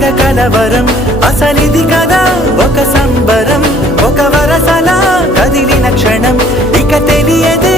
తెగ కలవరం అసలిది కదా ఒక సంబరం ఒక వరసలా కదిలిన క్షణం ఇక తెలియదే